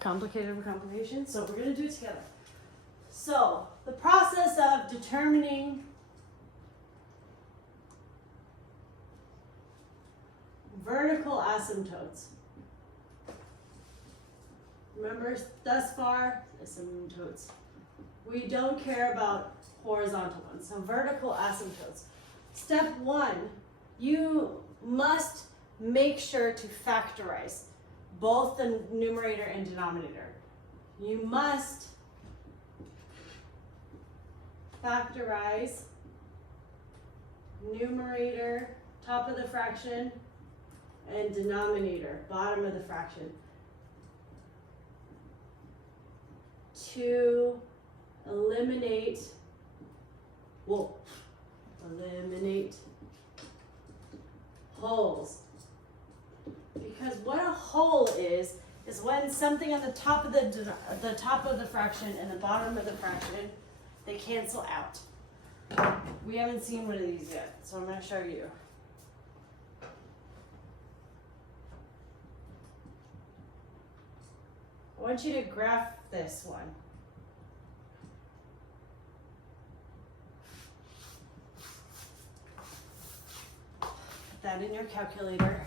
complicated of a complication, so we're going to do it together. So, the process of determining vertical asymptotes. Remember, thus far, asymptotes. We don't care about horizontal ones, so vertical asymptotes. Step one, you must make sure to factorize both the numerator and denominator. You must factorize numerator, top of the fraction, and denominator, bottom of the fraction, to eliminate holes. Because what a hole is when something on the top of the top of the fraction and the bottom of the fraction, they cancel out. We haven't seen one of these yet, so I'm going to show you. I want you to graph this one. Put that in your calculator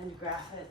and graph it.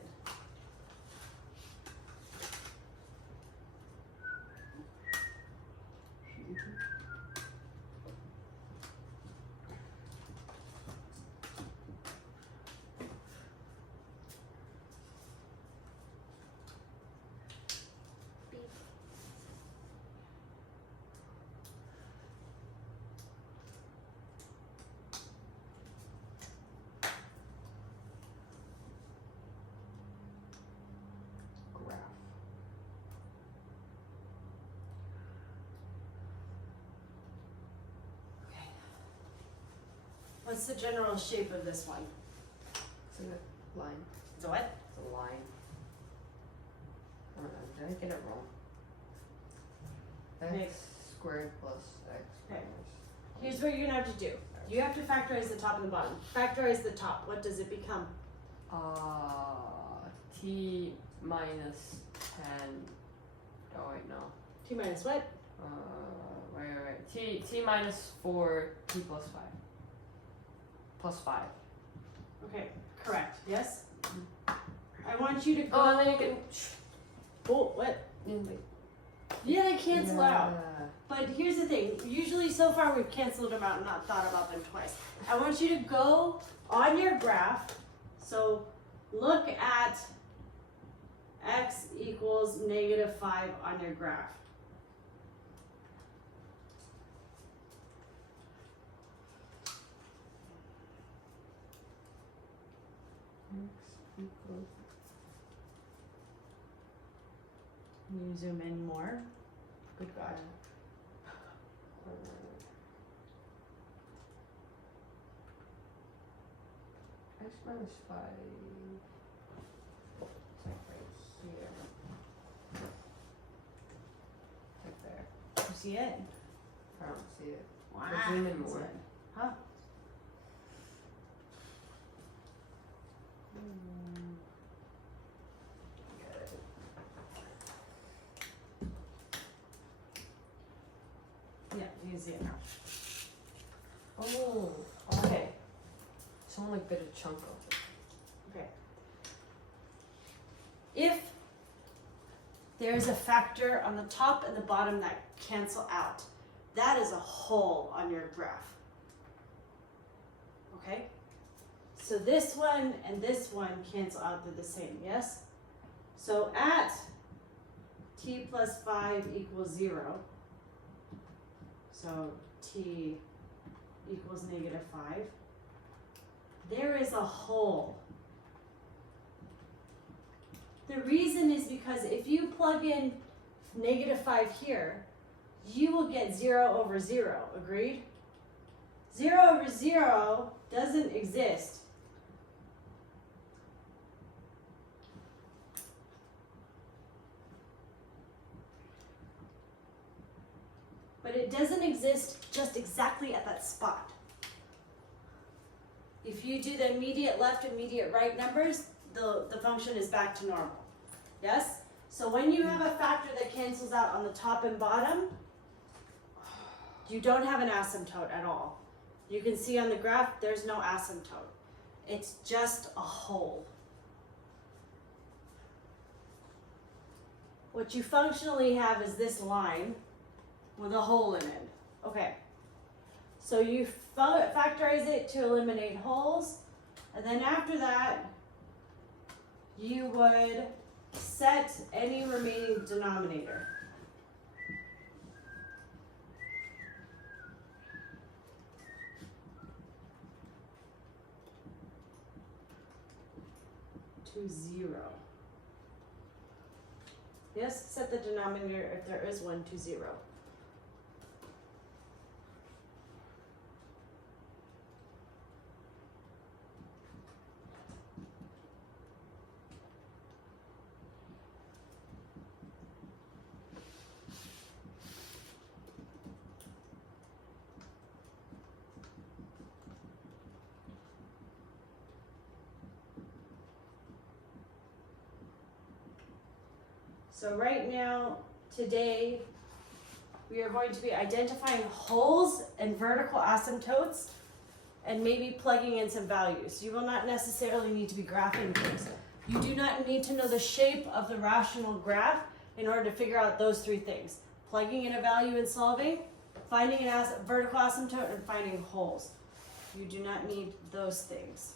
What's the general shape of this one? It's a line. It's a what? It's a line. I don't know, did I get it wrong? X Okay. squared plus x Okay. minus. Here's what you're gonna have to do. You have to factorize the top and the bottom. Factorize the top. What does it become? T minus 10. Oh wait, no. T minus what? Wait. T minus 4, t plus 5. Plus 5. Okay, correct. Yes? I want you to go. Oh, and then you can. Oh, what? Yeah, they cancel out. But here's the thing. Usually so far we've canceled them out and not thought about them twice. I want you to go on your graph. So look at x equals -5 on your graph. X equals. Can you zoom in more? Good God. X minus 5. It's like right here. It's like there. You see it? I don't see it. Wow. Zoom in more. Huh? Yeah, you can see it now. Oh, okay. Someone like bit a chunk of it. Okay. If there's a factor on the top and the bottom that cancel out, that is a hole on your graph. Okay? So this one and this one cancel out, they're the same, yes? So at t plus 5 equals 0, so t equals -5, there is a hole. The reason is because if you plug in -5 here, you will get 0 over 0, agreed? 0 over 0 doesn't exist. But it doesn't exist just exactly at that spot. If you do the immediate left, immediate right numbers, the function is back to normal. Yes? So when you have a factor that cancels out on the top and bottom, you don't have an asymptote at all. You can see on the graph, there's no asymptote. It's just a hole. What you functionally have is this line with a hole in it. Okay, so you factorize it to eliminate holes, and then after that, you would set any remaining denominator. To 0. Yes, set the denominator if there is one to 0. So right now, today, we are going to be identifying holes and vertical asymptotes and maybe plugging in some values. You will not necessarily need to be graphing things. You do not need to know the shape of the rational graph in order to figure out those three things. Plugging in a value and solving, finding an vertical asymptote, and finding holes. You do not need those things.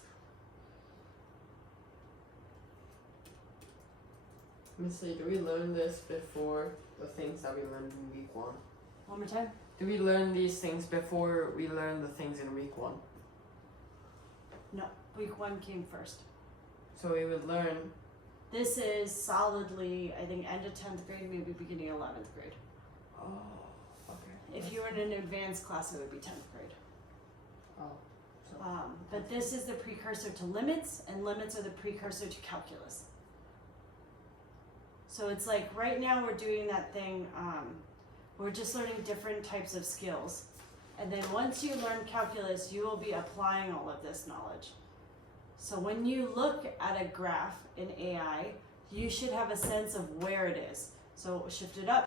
Missy, do we learn this before the things that we learned in week 1? One more time. Do we learn these things before we learn the things in week 1? No, week 1 came first. So we would learn. This is solidly, I think, end of 10th grade, maybe beginning 11th grade. Oh, okay. If you were in an advanced class, it would be 10th grade. Oh, so. But this is the precursor to limits, and limits are the precursor to calculus. So it's like right now we're doing that thing, we're just learning different types of skills. And then once you learn calculus, you will be applying all of this knowledge. So when you look at a graph in AI, you should have a sense of where it is. So shift it up,